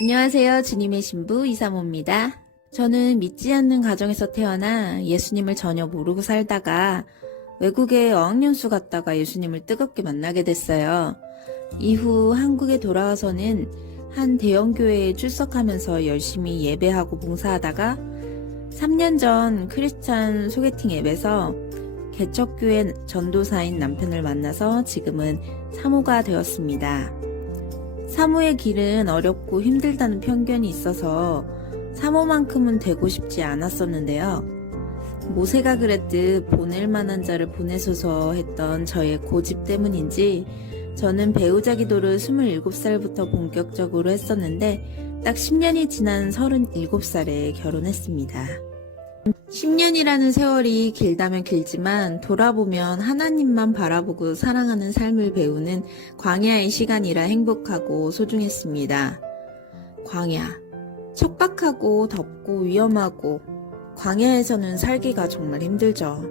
안녕하세요. 주님의 신부 이사모입니다. 저는 믿지 않는 가정에서 태어나 예수님을 전혀 모르고 살다가 외국에 어학연수 갔다가 예수님을 뜨겁게 만나게 됐어요. 이후 한국에 돌아와서는 한 대형교회에 출석하면서 열심히 예배하고 봉사하다가 3년 전 크리스찬 소개팅 앱에서 개척교회 전도사인 남편을 만나서 지금은 사모가 되었습니다. 사모의 길은 어렵고 힘들다는 편견이 있어서 사모만큼은 되고 싶지 않았었는데요. 모세가 그랬듯 보낼 만한 자를 보내소서 했던 저의 고집 때문인지 저는 배우자 기도를 27살부터 본격적으로 했었는데 딱 10년이 지난 37살에 결혼했습니다. 10년이라는 세월이 길다면 길지만 돌아보면 하나님만 바라보고 사랑하는 삶을 배우는 광야의 시간이라 행복하고 소중했습니다. 광야. 척박하고 덥고 위험하고 광야에서는 살기가 정말 힘들죠.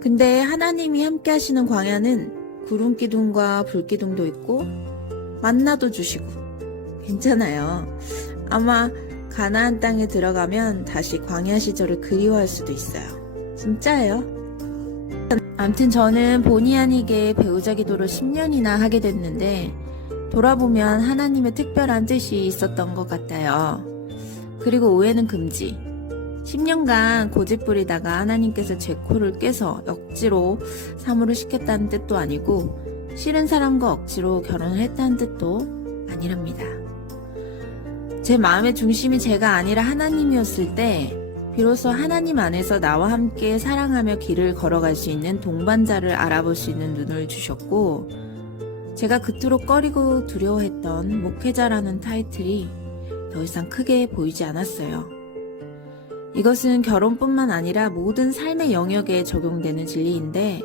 근데 하나님이 함께 하시는 광야는 구름 기둥과 불 기둥도 있고 만나도 주시고 괜찮아요. 아마 가나안 땅에 들어가면 다시 광야 시절을 그리워할 수도 있어요. 진짜예요. 암튼 저는 본의 아니게 배우자 기도를 10년이나 하게 됐는데 돌아보면 하나님의 특별한 뜻이 있었던 것 같아요. 그리고 오해는 금지. 10년간 고집 부리다가 하나님께서 제 코를 깨서 억지로 사모를 시켰다는 뜻도 아니고 싫은 사람과 억지로 결혼을 했다는 뜻도 아니랍니다. 제 마음의 중심이 제가 아니라 하나님이었을 때 비로소 하나님 안에서 나와 함께 사랑하며 길을 걸어갈 수 있는 동반자를 알아볼 수 있는 눈을 주셨고 제가 그토록 꺼리고 두려워했던 목회자라는 타이틀이 더 이상 크게 보이지 않았어요. 이것은 결혼뿐만 아니라 모든 삶의 영역에 적용되는 진리인데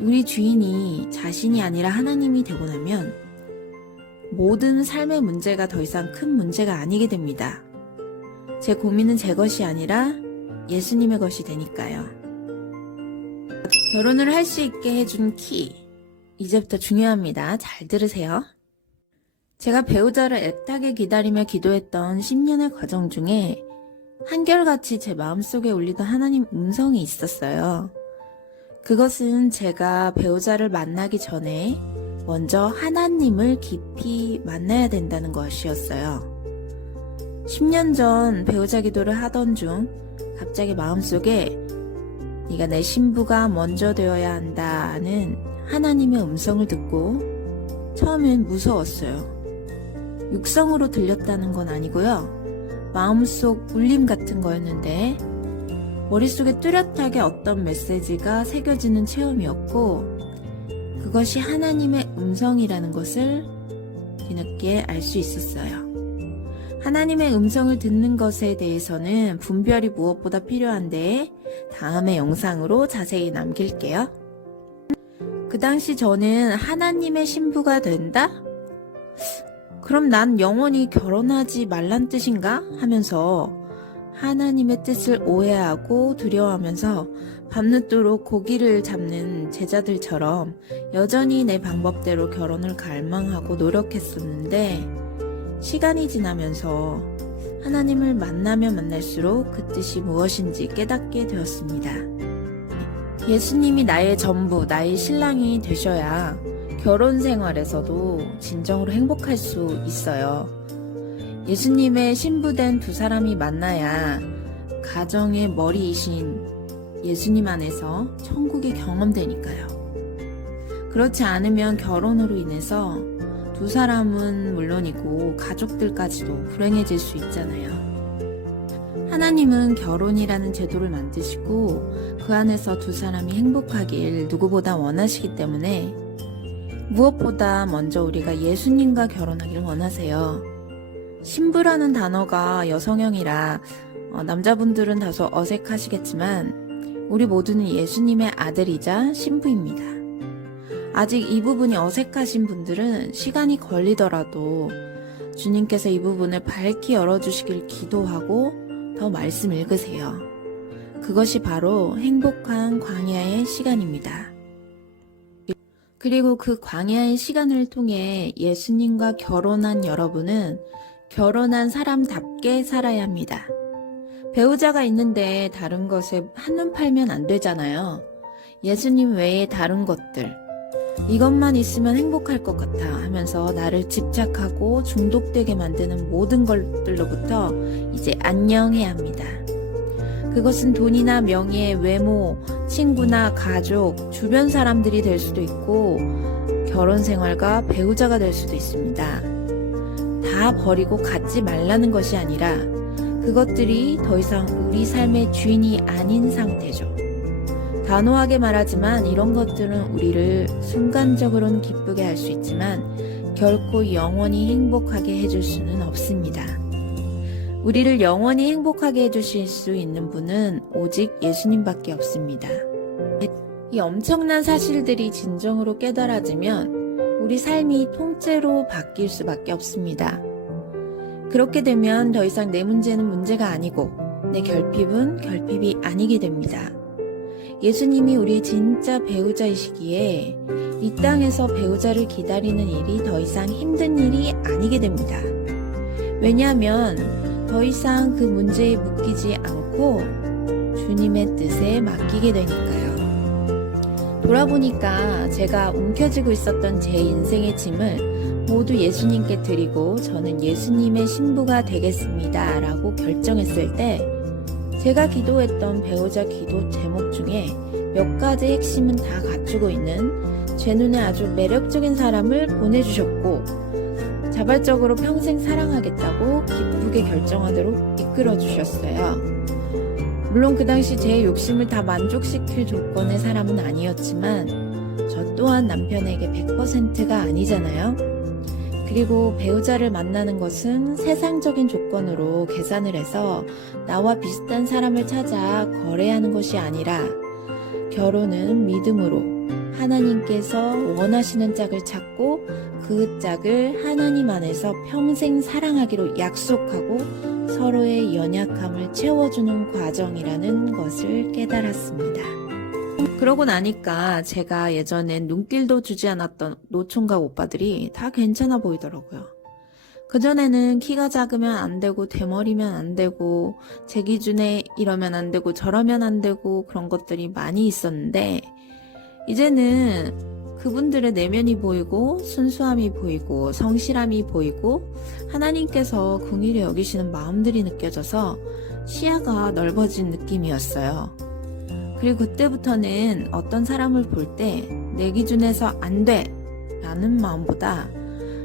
우리 주인이 자신이 아니라 하나님이 되고 나면 모든 삶의 문제가 더 이상 큰 문제가 아니게 됩니다. 제 고민은 제 것이 아니라 예수님의 것이 되니까요. 결혼을 할 수 있게 해준 키. 이제부터 중요합니다. 잘 들으세요. 제가 배우자를 애타게 기다리며 기도했던 10년의 과정 중에 한결같이 제 마음속에 울리던 하나님 음성이 있었어요. 그것은 제가 배우자를 만나기 전에 먼저 하나님을 깊이 만나야 된다는 것이었어요. 10년 전 배우자 기도를 하던 중 갑자기 마음속에 네가 내 신부가 먼저 되어야 한다는 하나님의 음성을 듣고 처음엔 무서웠어요. 육성으로 들렸다는 건 아니고요. 마음속 울림 같은 거였는데 머릿속에 뚜렷하게 어떤 메시지가 새겨지는 체험이었고 그것이 하나님의 음성이라는 것을 뒤늦게 알 수 있었어요. 하나님의 음성을 듣는 것에 대해서는 분별이 무엇보다 필요한데 다음의 영상으로 자세히 남길게요. 그 당시 저는 하나님의 신부가 된다? 그럼 난 영원히 결혼하지 말란 뜻인가? 하면서 하나님의 뜻을 오해하고 두려워하면서 밤늦도록 고기를 잡는 제자들처럼 여전히 내 방법대로 결혼을 갈망하고 노력했었는데 시간이 지나면서 하나님을 만나면 만날수록 그 뜻이 무엇인지 깨닫게 되었습니다. 예수님이 나의 전부, 나의 신랑이 되셔야 결혼 생활에서도 진정으로 행복할 수 있어요. 예수님의 신부된 두 사람이 만나야 가정의 머리이신 예수님 안에서 천국이 경험되니까요. 그렇지 않으면 결혼으로 인해서 두 사람은 물론이고 가족들까지도 불행해질 수 있잖아요. 하나님은 결혼이라는 제도를 만드시고 그 안에서 두 사람이 행복하길 누구보다 원하시기 때문에 무엇보다 먼저 우리가 예수님과 결혼하길 원하세요. 신부라는 단어가 여성형이라 남자분들은 다소 어색하시겠지만 우리 모두는 예수님의 아들이자 신부입니다. 아직 이 부분이 어색하신 분들은 시간이 걸리더라도 주님께서 이 부분을 밝히 열어주시길 기도하고 더 말씀 읽으세요. 그것이 바로 행복한 광야의 시간입니다. 그리고 그 광야의 시간을 통해 예수님과 결혼한 여러분은 결혼한 사람답게 살아야 합니다. 배우자가 있는데 다른 것에 한눈 팔면 안 되잖아요. 예수님 외에 다른 것들, 이것만 있으면 행복할 것 같아 하면서 나를 집착하고 중독되게 만드는 모든 것들로부터 이제 안녕해야 합니다. 그것은 돈이나 명예, 외모, 친구나 가족, 주변 사람들이 될 수도 있고 결혼 생활과 배우자가 될 수도 있습니다. 다 버리고 갖지 말라는 것이 아니라 그것들이 더 이상 우리 삶의 주인이 아닌 상태죠. 단호하게 말하지만 이런 것들은 우리를 순간적으로는 기쁘게 할 수 있지만 결코 영원히 행복하게 해줄 수는 없습니다. 우리를 영원히 행복하게 해주실 수 있는 분은 오직 예수님밖에 없습니다. 이 엄청난 사실들이 진정으로 깨달아지면 우리 삶이 통째로 바뀔 수밖에 없습니다. 그렇게 되면 더 이상 내 문제는 문제가 아니고 내 결핍은 결핍이 아니게 됩니다. 예수님이 우리의 진짜 배우자이시기에 이 땅에서 배우자를 기다리는 일이 더 이상 힘든 일이 아니게 됩니다. 왜냐하면 더 이상 그 문제에 묶이지 않고 주님의 뜻에 맡기게 되니까요. 돌아보니까 제가 움켜쥐고 있었던 제 인생의 짐을 모두 예수님께 드리고 저는 예수님의 신부가 되겠습니다 라고 결정했을 때 제가 기도했던 배우자 기도 제목 중에 몇 가지 핵심은 다 갖추고 있는 제 눈에 아주 매력적인 사람을 보내주셨고 자발적으로 평생 사랑하겠다고 기쁘게 결정하도록 이끌어 주셨어요. 물론 그 당시 제 욕심을 다 만족시킬 조건의 사람은 아니었지만 저 또한 남편에게 100%가 아니잖아요. 그리고 배우자를 만나는 것은 세상적인 조건으로 계산을 해서 나와 비슷한 사람을 찾아 거래하는 것이 아니라 결혼은 믿음으로 하나님께서 원하시는 짝을 찾고 그 짝을 하나님 안에서 평생 사랑하기로 약속하고 서로의 연약함을 채워주는 과정이라는 것을 깨달았습니다. 그러고 나니까 제가 예전엔 눈길도 주지 않았던 노총각 오빠들이 다 괜찮아 보이더라고요. 그전에는 키가 작으면 안 되고 대머리면 안 되고 제 기준에 이러면 안 되고 저러면 안 되고 그런 것들이 많이 있었는데 이제는 그분들의 내면이 보이고 순수함이 보이고 성실함이 보이고 하나님께서 긍휼히 여기시는 마음들이 느껴져서 시야가 넓어진 느낌이었어요. 그리고 그때부터는 어떤 사람을 볼 때 내 기준에서 안 돼! 라는 마음보다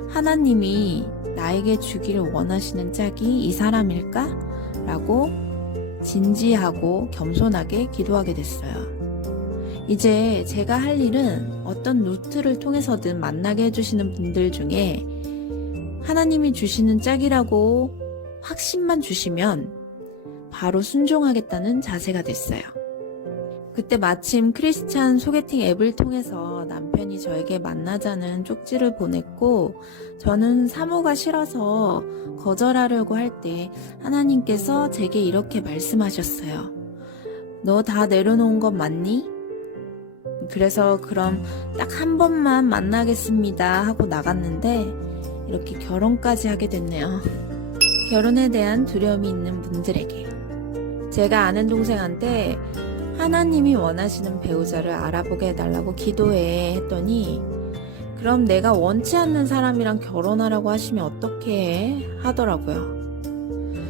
하나님이 나에게 주기를 원하시는 짝이 이 사람일까? 라고 진지하고 겸손하게 기도하게 됐어요. 이제 제가 할 일은 어떤 루트를 통해서든 만나게 해주시는 분들 중에 하나님이 주시는 짝이라고 확신만 주시면 바로 순종하겠다는 자세가 됐어요. 그때 마침 크리스찬 소개팅 앱을 통해서 남편이 저에게 만나자는 쪽지를 보냈고 저는 사모가 싫어서 거절하려고 할 때 하나님께서 제게 이렇게 말씀하셨어요. 너 다 내려놓은 것 맞니? 그래서 그럼 딱 한 번만 만나겠습니다 하고 나갔는데 이렇게 결혼까지 하게 됐네요. 결혼에 대한 두려움이 있는 분들에게 제가 아는 동생한테 하나님이 원하시는 배우자를 알아보게 해달라고 기도해 했더니 그럼 내가 원치 않는 사람이랑 결혼하라고 하시면 어떻게 해? 하더라고요.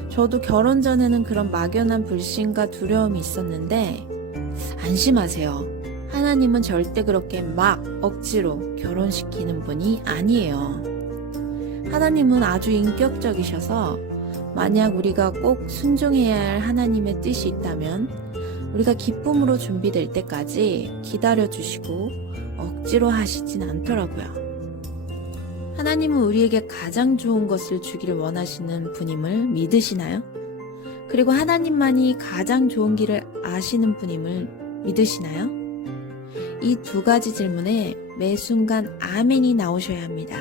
저도 결혼 전에는 그런 막연한 불신과 두려움이 있었는데 안심하세요. 하나님은 절대 그렇게 막 억지로 결혼시키는 분이 아니에요. 하나님은 아주 인격적이셔서 만약 우리가 꼭 순종해야 할 하나님의 뜻이 있다면 우리가 기쁨으로 준비될 때까지 기다려주시고 억지로 하시진 않더라고요. 하나님은 우리에게 가장 좋은 것을 주기를 원하시는 분임을 믿으시나요? 그리고 하나님만이 가장 좋은 길을 아시는 분임을 믿으시나요? 이 두 가지 질문에 매 순간 아멘이 나오셔야 합니다.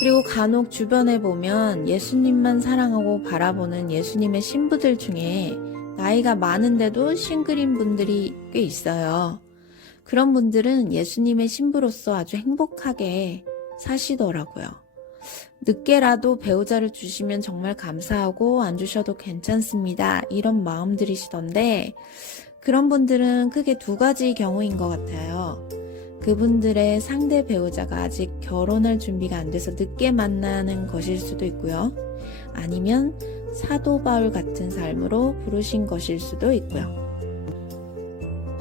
그리고 간혹 주변에 보면 예수님만 사랑하고 바라보는 예수님의 신부들 중에 나이가 많은데도 싱글인 분들이 꽤 있어요. 그런 분들은 예수님의 신부로서 아주 행복하게 사시더라고요. 늦게라도 배우자를 주시면 정말 감사하고 안 주셔도 괜찮습니다. 이런 마음들이시던데 그런 분들은 크게 두 가지 경우인 것 같아요. 그분들의 상대 배우자가 아직 결혼할 준비가 안 돼서 늦게 만나는 것일 수도 있고요. 아니면 사도 바울 같은 삶으로 부르신 것일 수도 있고요.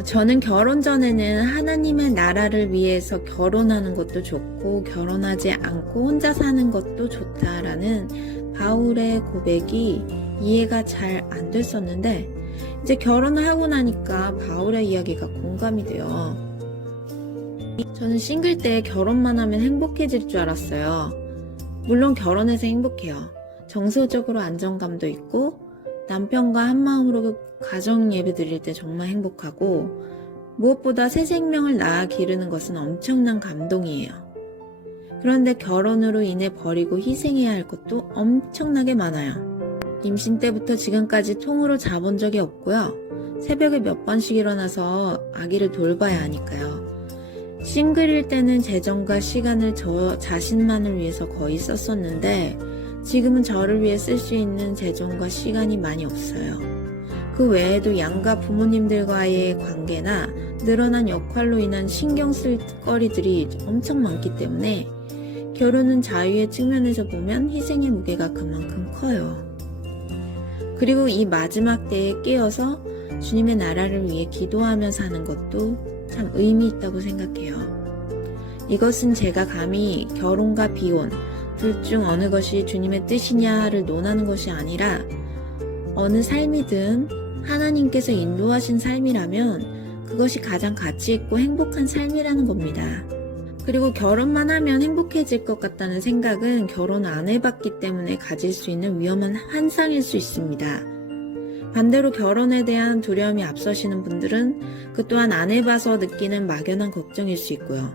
저는 결혼 전에는 하나님의 나라를 위해서 결혼하는 것도 좋고 결혼하지 않고 혼자 사는 것도 좋다라는 바울의 고백이 이해가 잘 안 됐었는데 이제 결혼을 하고 나니까 바울의 이야기가 공감이 돼요. 저는 싱글 때 결혼만 하면 행복해질 줄 알았어요. 물론 결혼해서 행복해요. 정서적으로 안정감도 있고 남편과 한마음으로 가정 예배 드릴 때 정말 행복하고 무엇보다 새 생명을 낳아 기르는 것은 엄청난 감동이에요. 그런데 결혼으로 인해 버리고 희생해야 할 것도 엄청나게 많아요. 임신 때부터 지금까지 통으로 자본 적이 없고요. 새벽에 몇 번씩 일어나서 아기를 돌봐야 하니까요. 싱글일 때는 재정과 시간을 저 자신만을 위해서 거의 썼었는데 지금은 저를 위해 쓸 수 있는 재정과 시간이 많이 없어요. 그 외에도 양가 부모님들과의 관계나 늘어난 역할로 인한 신경 쓸 거리들이 엄청 많기 때문에 결혼은 자유의 측면에서 보면 희생의 무게가 그만큼 커요. 그리고 이 마지막 때에 깨어서 주님의 나라를 위해 기도하며 사는 것도 참 의미 있다고 생각해요. 이것은 제가 감히 결혼과 비혼, 둘 중 어느 것이 주님의 뜻이냐를 논하는 것이 아니라 어느 삶이든 하나님께서 인도하신 삶이라면 그것이 가장 가치 있고 행복한 삶이라는 겁니다. 그리고 결혼만 하면 행복해질 것 같다는 생각은 결혼 안 해봤기 때문에 가질 수 있는 위험한 환상일 수 있습니다. 반대로 결혼에 대한 두려움이 앞서시는 분들은 그 또한 안 해봐서 느끼는 막연한 걱정일 수 있고요.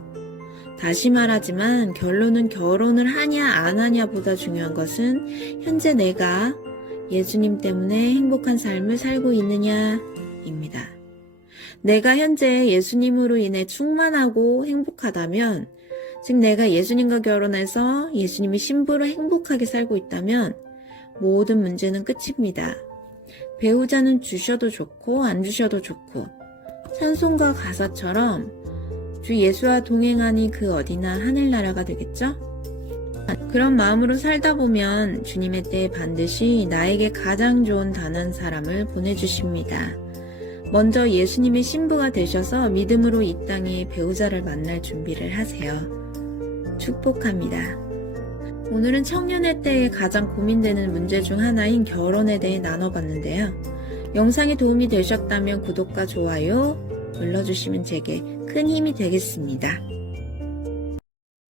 다시 말하지만 결론은 결혼을 하냐 안 하냐보다 중요한 것은 현재 내가 예수님 때문에 행복한 삶을 살고 있느냐입니다. 내가 현재 예수님으로 인해 충만하고 행복하다면, 즉 내가 예수님과 결혼해서 예수님의 신부로 행복하게 살고 있다면 모든 문제는 끝입니다. 배우자는 주셔도 좋고 안 주셔도 좋고 찬송가 가사처럼 주 예수와 동행하니 그 어디나 하늘나라가 되겠죠? 그런 마음으로 살다 보면 주님의 때에 반드시 나에게 가장 좋은 단한 사람을 보내주십니다. 먼저 예수님의 신부가 되셔서 믿음으로 이 땅에 배우자를 만날 준비를 하세요. 축복합니다. 오늘은 청년의 때에 가장 고민되는 문제 중 하나인 결혼에 대해 나눠봤는데요. 영상이 도움이 되셨다면 구독과 좋아요 눌러주시면 제게 큰 힘이 되겠습니다.